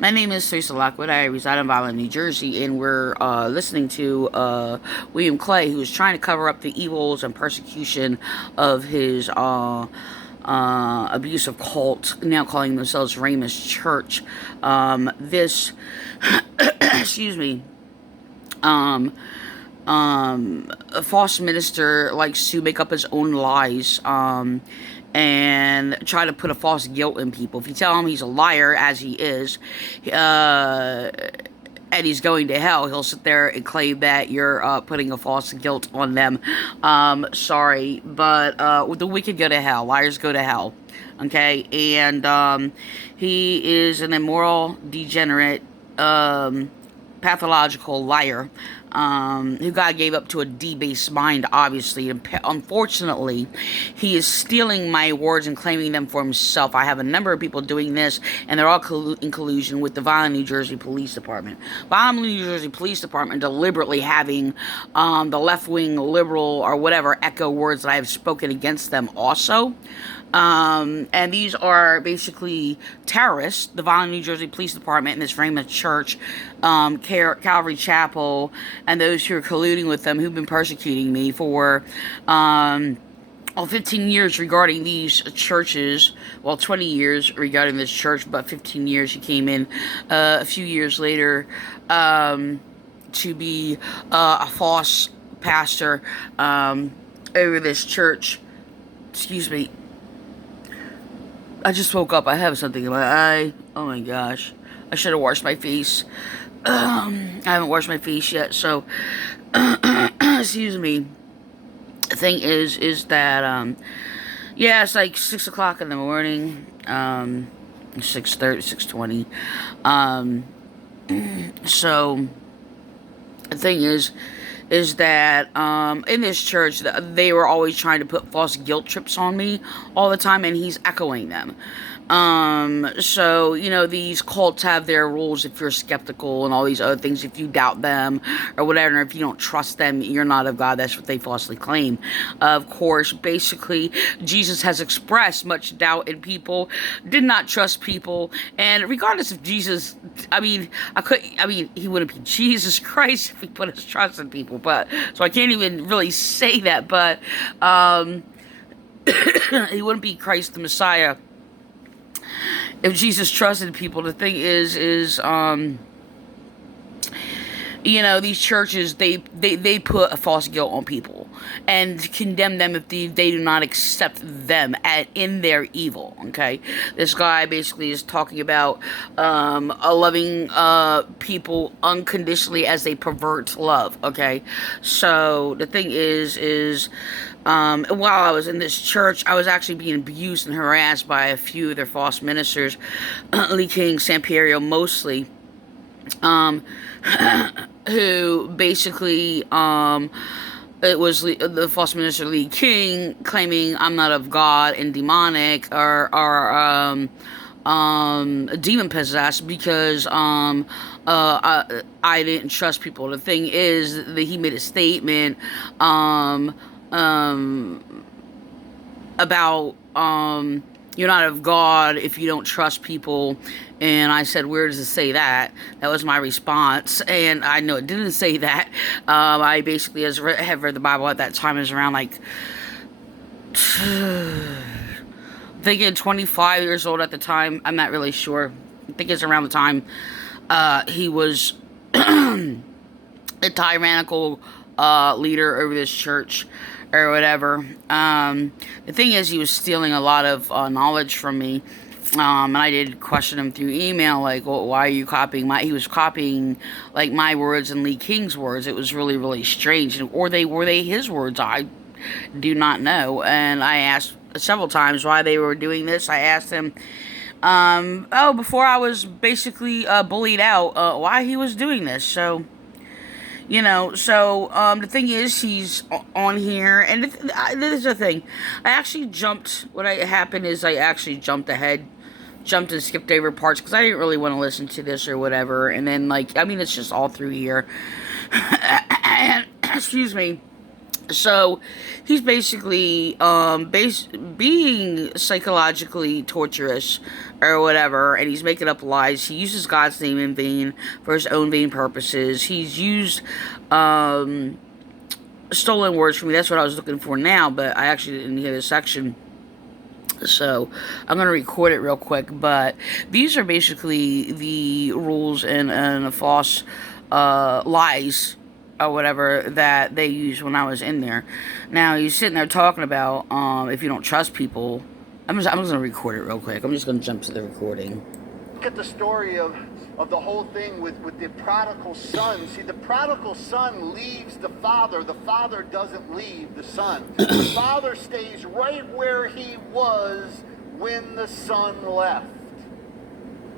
My name is Teresa Lockwood. I reside in Vineland, New Jersey, and we're listening to William Clay, who is trying to cover up the evils and persecution of his abusive cult, now calling themselves Ramoth Church. This, excuse me, um, a false minister likes to make up his own lies, and try to put a false guilt in people. If you tell him he's a liar, as he is, and he's going to hell, he'll sit there and claim that you're putting a false guilt on them. Sorry, but the wicked go to hell. Liars go to hell. Okay? And he is an immoral, degenerate, pathological liar, who God gave up to a debased mind, obviously. And unfortunately, he is stealing my words and claiming them for himself. I have a number of people doing this, and they're all in collusion with the Vineland, New Jersey Police Department. Vineland, New Jersey Police Department deliberately having the left-wing liberal or whatever echo words that I have spoken against them also. And these are basically terrorists, the Vineland, New Jersey Police Department and this Ramoth Church, Calvary Chapel, and those who are colluding with them, who've been persecuting me for 15 years regarding these churches. Well, 20 years regarding this church, but 15 years. He came in a few years later to be a false pastor over this church. Excuse me. I just woke up. I have something in my eye. Oh my gosh. I should have washed my face. I haven't washed my face yet, so excuse me. The thing is that yeah, it's like 6 o'clock in the morning. 6:30, 6:20. So the thing is that in this church, they were always trying to put false guilt trips on me all the time, and he's echoing them. So, you know, these cults have their rules if you're skeptical and all these other things, if you doubt them or whatever, if you don't trust them, you're not of God. That's what they falsely claim. Of course, basically, Jesus has expressed much doubt in people, did not trust people, and regardless of Jesus, he wouldn't be Jesus Christ if he put his trust in people, but, so I can't even really say that, but, he wouldn't be Christ the Messiah if Jesus trusted people. The thing is, you know, these churches, they put a false guilt on people and condemn them if they do not accept them in their evil, okay? This guy basically is talking about loving people unconditionally as they pervert love, okay? So the thing is while I was in this church, I was actually being abused and harassed by a few of their false ministers, Lee King, Samperio mostly, who basically, it was the false minister Lee King claiming I'm not of God and demonic or demon possessed because I didn't trust people. The thing is that he made a statement about you're not of God if you don't trust people, and I said, where does it say that? That was my response, and I know it didn't say that. I basically have read the Bible at that time. It was around like thinking 25 years old at the time. I'm not really sure. I think it's around the time he was a tyrannical leader over this church or whatever. The thing is, he was stealing a lot of knowledge from me, and I did question him through email, like, well, why are you copying he was copying like my words and Lee King's words. It was really, really strange. Or were they his words? I do not know. And I asked several times why they were doing this. I asked him before I was basically bullied out, why he was doing this. So, you know, the thing is, he's on here, and this is the thing. I actually what happened is I actually jumped and skipped over parts, because I didn't really want to listen to this or whatever, and then, like, I mean, it's just all through here. And, excuse me. So, he's basically, being psychologically torturous, or whatever, and he's making up lies. He uses God's name in vain for his own vain purposes. He's used stolen words from me. That's what I was looking for now, but I actually didn't hear this section. So I'm going to record it real quick, but these are basically the rules and false lies or whatever that they used when I was in there. Now, he's sitting there talking about if you don't trust people. I'm just going to record it real quick. I'm just going to jump to the recording. Look at the story of the whole thing with the prodigal son. See, the prodigal son leaves the father doesn't leave the son. The father stays right where he was when the son left.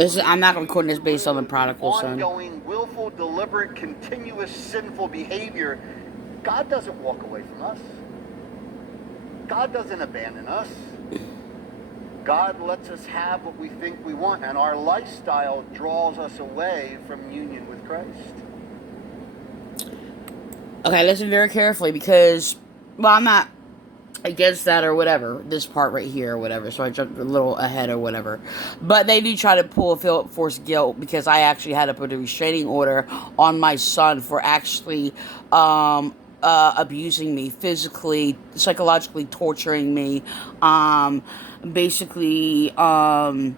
I'm not recording this based on the prodigal son. Ongoing, willful, deliberate, continuous sinful behavior. God doesn't walk away from us. God doesn't abandon us. God lets us have what we think we want, and our lifestyle draws us away from union with Christ. Okay, listen very carefully, because, well, I'm not against that or whatever, this part right here or whatever, so I jumped a little ahead or whatever. But they do try to pull a Philip Force guilt, because I actually had to put a restraining order on my son for actually abusing me, physically, psychologically torturing me, basically, I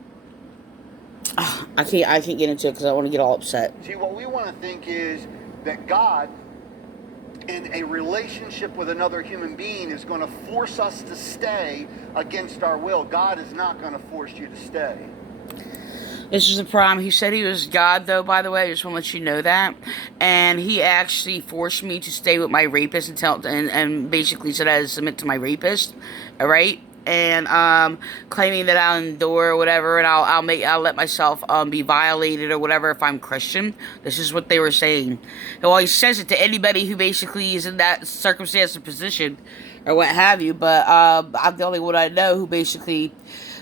can't get into it because I want to get all upset. See, what we want to think is that God, in a relationship with another human being, is going to force us to stay against our will. God is not going to force you to stay. This is the problem. He said he was God, though, by the way. I just want to let you know that. And he actually forced me to stay with my rapist and basically said I had to submit to my rapist. All right? And claiming that I'll endure or whatever, and I'll let myself be violated or whatever if I'm Christian. This is what they were saying. Well, he says it to anybody who basically is in that circumstance or position or what have you. But I'm the only one I know who basically,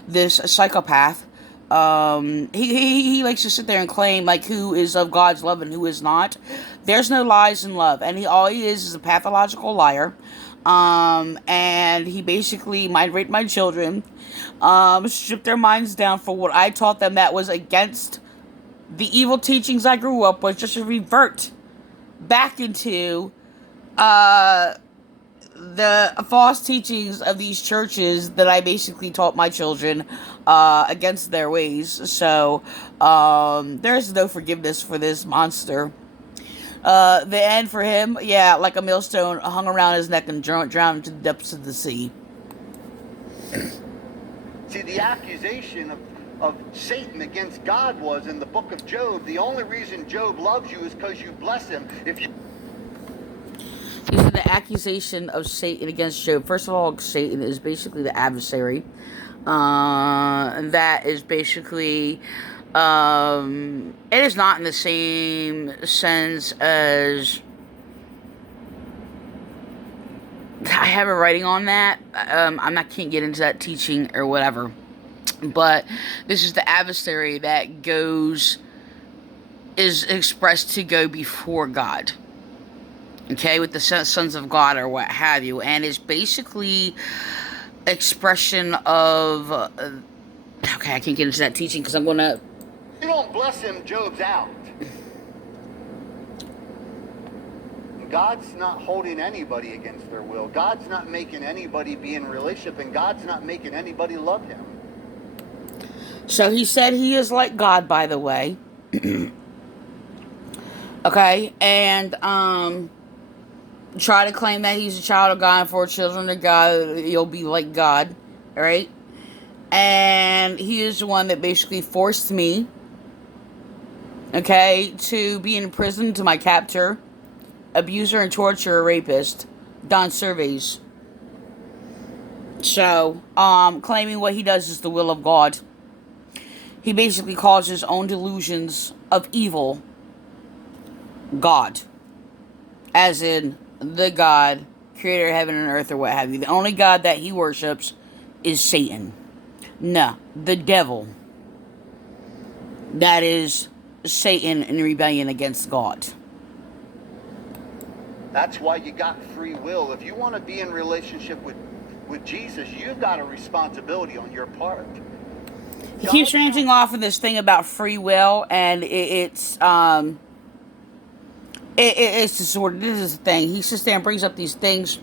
this psychopath, he likes to sit there and claim like who is of God's love and who is not. There's no lies in love, and all he is a pathological liar. And he basically mind raped my children, stripped their minds down for what I taught them that was against the evil teachings I grew up with, just to revert back into the false teachings of these churches that I basically taught my children against their ways. So there's no forgiveness for this monster. The end for him, yeah, like a millstone hung around his neck and drowned into the depths of the sea. See, the accusation of Satan against God was in the book of Job, the only reason Job loves you is because you bless him. He said the accusation of Satan against Job. First of all, Satan is basically the adversary. And that is basically... it is not in the same sense as... I have a writing on that. Can't get into that teaching or whatever. But this is the adversary that is expressed to go before God. Okay, with the sons of God or what have you. And is basically expression of... okay, I can't get into that teaching because I'm going to... You don't bless him, Job's out. God's not holding anybody against their will. God's not making anybody be in a relationship, and God's not making anybody love him. So he said he is like God, by the way. Okay, and try to claim that he's a child of God, and for children of God, you'll be like God, alright? And he is the one that basically forced me, okay, to be in prison to my captor, abuser and torturer, rapist, Don Surveys. So, claiming what he does is the will of God. He basically calls his own delusions of evil God. As in, the God, creator of heaven and earth or what have you. The only God that he worships is Satan. No, the devil. That is Satan in rebellion against God. That's why you got free will. If you want to be in relationship with Jesus, you've got a responsibility on your part. He keeps ranting off of this thing about free will, and it's just sort of, this is the thing. He sits there and brings up these things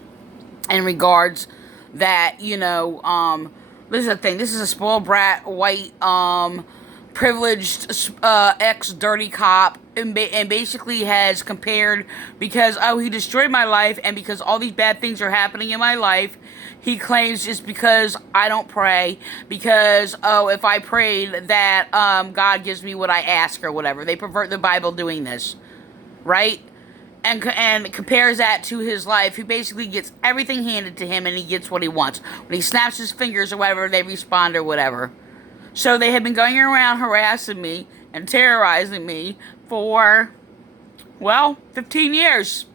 in regards that, this is the thing. This is a spoiled brat, white, privileged, ex-dirty cop, and basically has compared, because, he destroyed my life, and because all these bad things are happening in my life, he claims just because I don't pray, because, if I prayed that, God gives me what I ask or whatever. They pervert the Bible doing this, right? And compares that to his life. He basically gets everything handed to him, and he gets what he wants. When he snaps his fingers or whatever, they respond or whatever. So they have been going around harassing me and terrorizing me for, 15 years.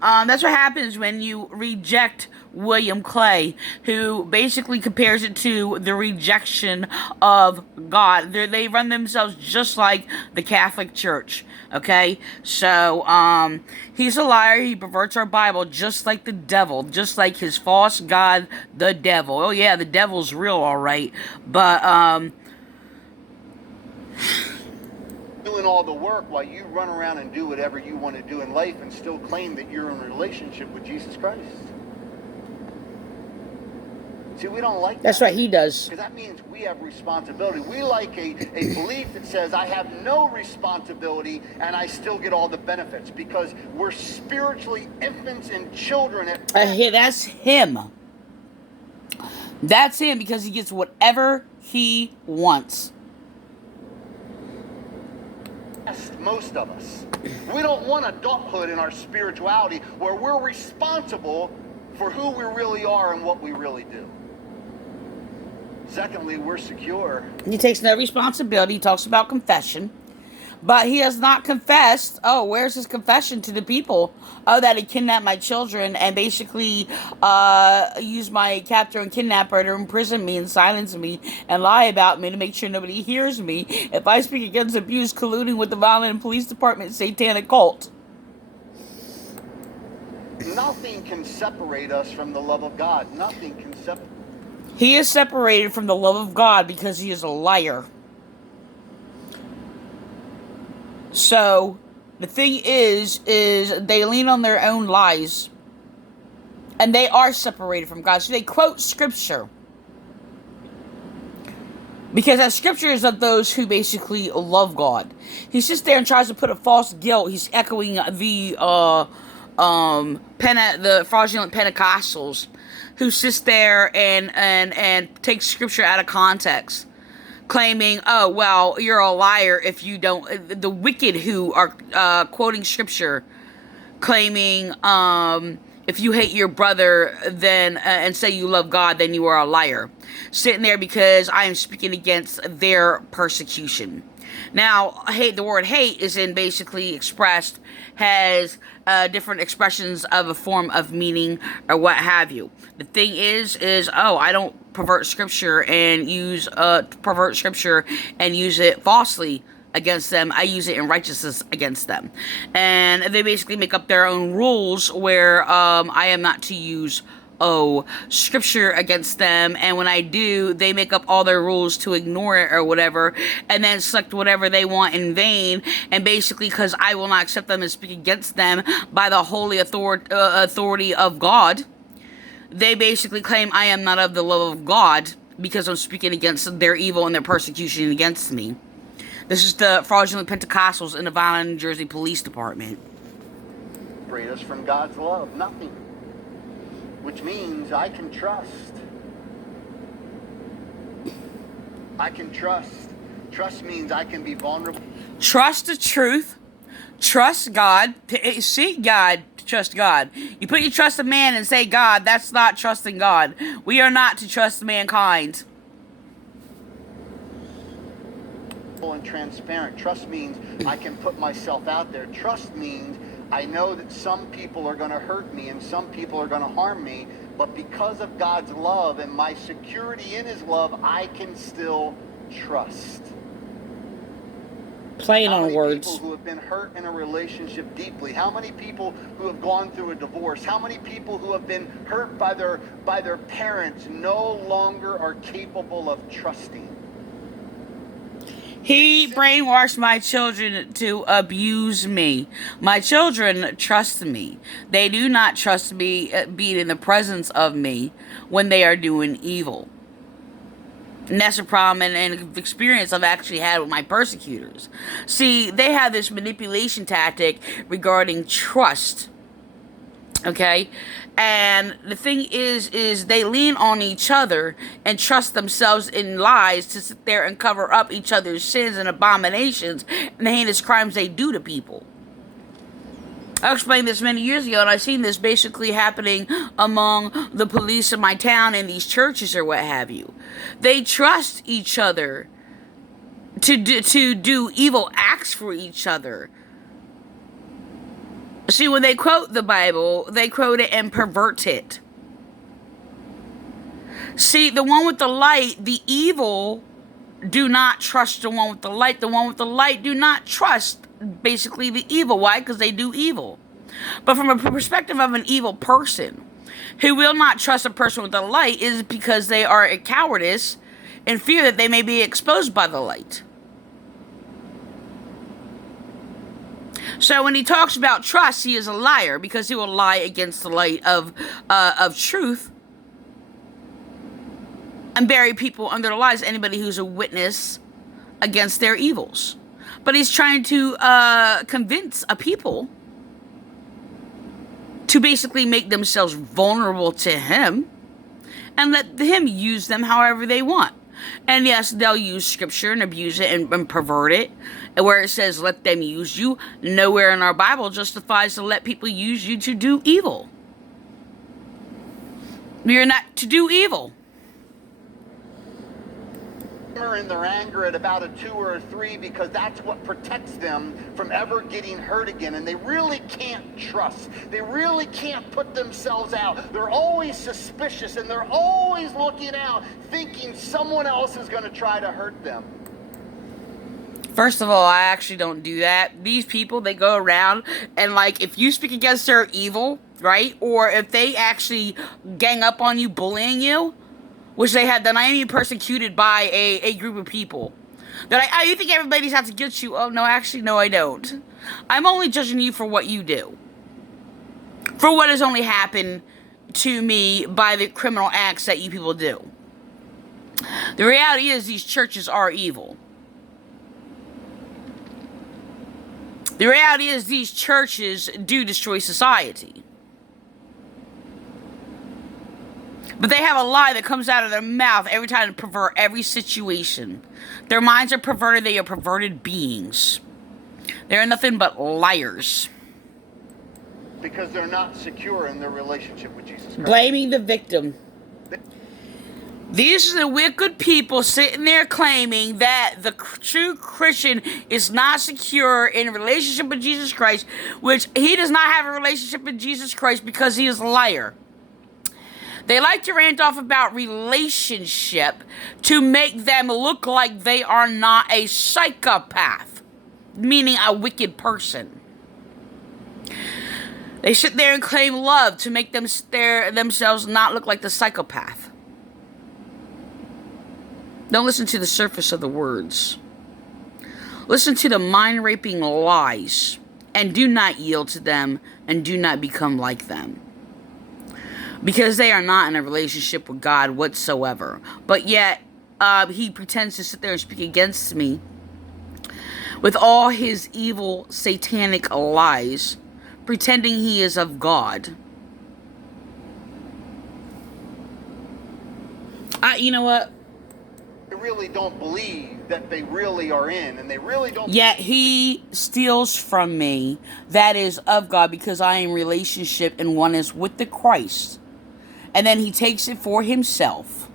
That's what happens when you reject William Clay, who basically compares it to the rejection of God. They run themselves just like the Catholic Church, okay? So, he's a liar. He perverts our Bible just like the devil, just like his false god, the devil. Oh, yeah, the devil's real, all right. But, doing all the work while you run around and do whatever you want to do in life and still claim that you're in a relationship with Jesus Christ. See, we don't like that. That's right, he does. Because that means we have responsibility. We like a belief that says, I have no responsibility and I still get all the benefits, because we're spiritually infants and children. That's him. That's him, because he gets whatever he wants. Most of us. We don't want adulthood in our spirituality where we're responsible for who we really are and what we really do. Secondly, we're secure. He takes no responsibility. He talks about confession. But he has not confessed. Oh, where's his confession to the people? Oh, that he kidnapped my children and basically used my captor and kidnapper to imprison me and silence me and lie about me to make sure nobody hears me if I speak against abuse, colluding with the Vineland Police Department satanic cult. Nothing can separate us from the love of God. Nothing can separate. He is separated from the love of God because he is a liar. So, the thing is they lean on their own lies. And they are separated from God. So they quote scripture. Because that scripture is of those who basically love God. He sits there and tries to put a false guilt. He's echoing the fraudulent Pentecostals who sits there and takes scripture out of context, claiming, oh, well, you're a liar if you don't. The wicked who are quoting scripture, claiming, if you hate your brother then and say you love God, then you are a liar. Sitting there because I am speaking against their persecution. Now, the word hate is basically expressed, has different expressions of a form of meaning or what have you. The thing is I don't pervert scripture and use it falsely against them. I use it in righteousness against them. And they basically make up their own rules where I am not to use scripture against them, and when I do, they make up all their rules to ignore it or whatever, and then select whatever they want in vain, and basically, because I will not accept them and speak against them by the holy authority of God, they basically claim I am not of the love of God because I'm speaking against their evil and their persecution against me. This is the fraudulent Pentecostals in the Vineland, New Jersey Police Department. Separate us from God's love. Nothing. Which means I can trust. I can trust. Trust means I can be vulnerable. Trust the truth. Trust God. Seek God. Trust God. You put your trust in man and say God, that's not trusting God. We are not to trust mankind. And transparent. Trust means I can put myself out there. Trust means I know that some people are going to hurt me and some people are going to harm me, but because of God's love and my security in his love, I can still trust. Playing on words. How many people who have been hurt in a relationship deeply? How many people who have gone through a divorce? How many people who have been hurt by their parents no longer are capable of trusting? He brainwashed my children to abuse me. My children trust me. They do not trust me being in the presence of me when they are doing evil. And that's a problem and experience I've actually had with my persecutors. See, they have this manipulation tactic regarding trust. Okay? And the thing is they lean on each other and trust themselves in lies to sit there and cover up each other's sins and abominations and the heinous crimes they do to people. I explained this many years ago, and I've seen this basically happening among the police in my town and these churches or what have you. They trust each other to do evil acts for each other. See, when they quote the Bible, they quote it and pervert it. See, the one with the light, the evil, do not trust the one with the light. The one with the light do not trust, basically, the evil. Why? Because they do evil. But from a perspective of an evil person, who will not trust a person with the light is because they are a cowardice and fear that they may be exposed by the light. So when he talks about trust, he is a liar because he will lie against the light of truth and bury people under the lies. Anybody who's a witness against their evils, but he's trying to convince a people to basically make themselves vulnerable to him and let him use them however they want. And yes, they'll use scripture and abuse it and pervert it. And where it says, let them use you, nowhere in our Bible justifies to let people use you to do evil. You're not to do evil. In their anger at about a 2 or a 3 because that's what protects them from ever getting hurt again. And they really can't trust. They really can't put themselves out. They're always suspicious and they're always looking out, thinking someone else is going to try to hurt them. First of all, I actually don't do that. These people, they go around and, like, if you speak against their evil, right? Or if they actually gang up on you, bullying you, which they have done. I am being persecuted by a group of people. They're like, oh, you think everybody's out to get you? Oh, no, actually, no, I don't. I'm only judging you for what you do. For what has only happened to me by the criminal acts that you people do. The reality is these churches are evil. The reality is these churches do destroy society. But they have a lie that comes out of their mouth every time to pervert every situation. Their minds are perverted. They are perverted beings. They're nothing but liars. Because they're not secure in their relationship with Jesus Christ. Blaming the victim. These are the wicked people sitting there claiming that the true Christian is not secure in a relationship with Jesus Christ, which he does not have a relationship with Jesus Christ because he is a liar. They like to rant off about relationship to make them look like they are not a psychopath, meaning a wicked person. They sit there and claim love to make themselves not look like the psychopath. Don't listen to the surface of the words. Listen to the mind-raping lies, and do not yield to them, and do not become like them. Because they are not in a relationship with God whatsoever. But yet, he pretends to sit there and speak against me with all his evil, satanic lies, pretending he is of God. You know what? They really don't believe that they really are in, and they really don't. Yet he steals from me that is of God because I am in relationship and oneness with the Christ. And then he takes it for himself.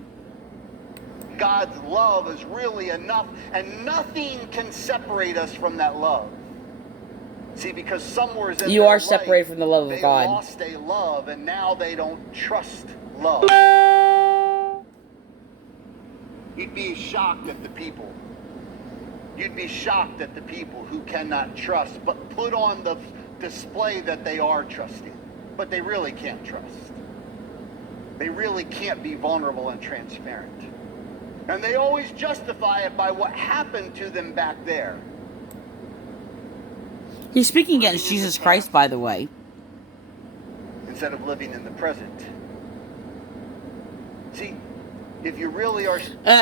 God's love is really enough, and nothing can separate us from that love. See, because somewhere in you their are separated from the love of God. They lost a love, and now they don't trust love. You'd be shocked at the people. You'd be shocked at the people who cannot trust, but put on the display that they are trusting, but they really can't trust. They really can't be vulnerable and transparent. And they always justify it by what happened to them back there. He's speaking against Jesus Christ, by the way. Instead of living in the present. See, if you really are...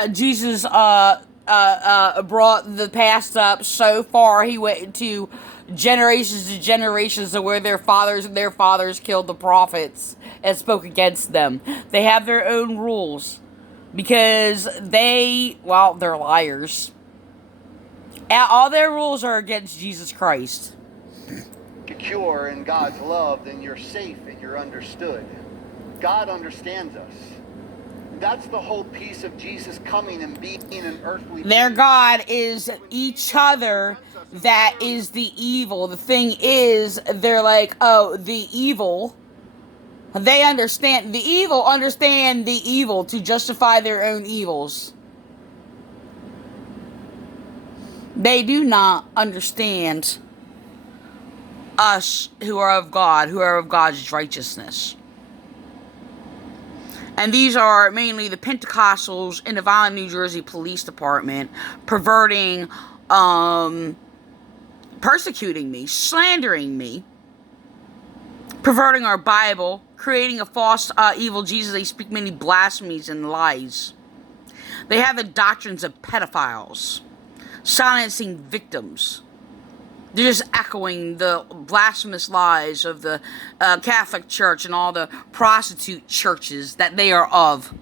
Jesus brought the past up so far, he went to generations of where their fathers killed the prophets and spoke against them. They have their own rules because they're liars. All their rules are against Jesus Christ. Secure in God's love, then you're safe and you're understood. God understands us. That's the whole piece of Jesus coming and being an earthly... Their God is each other. That is the evil. The thing is, they're like, oh, the evil. They understand the evil to justify their own evils. They do not understand us who are of God, who are of God's righteousness. And these are mainly the Pentecostals in the Vineland, New Jersey Police Department, perverting, persecuting me, slandering me, perverting our Bible, creating a false, evil Jesus. They speak many blasphemies and lies. They have the doctrines of pedophiles, silencing victims. They're just echoing the blasphemous lies of the Catholic Church and all the prostitute churches that they are of.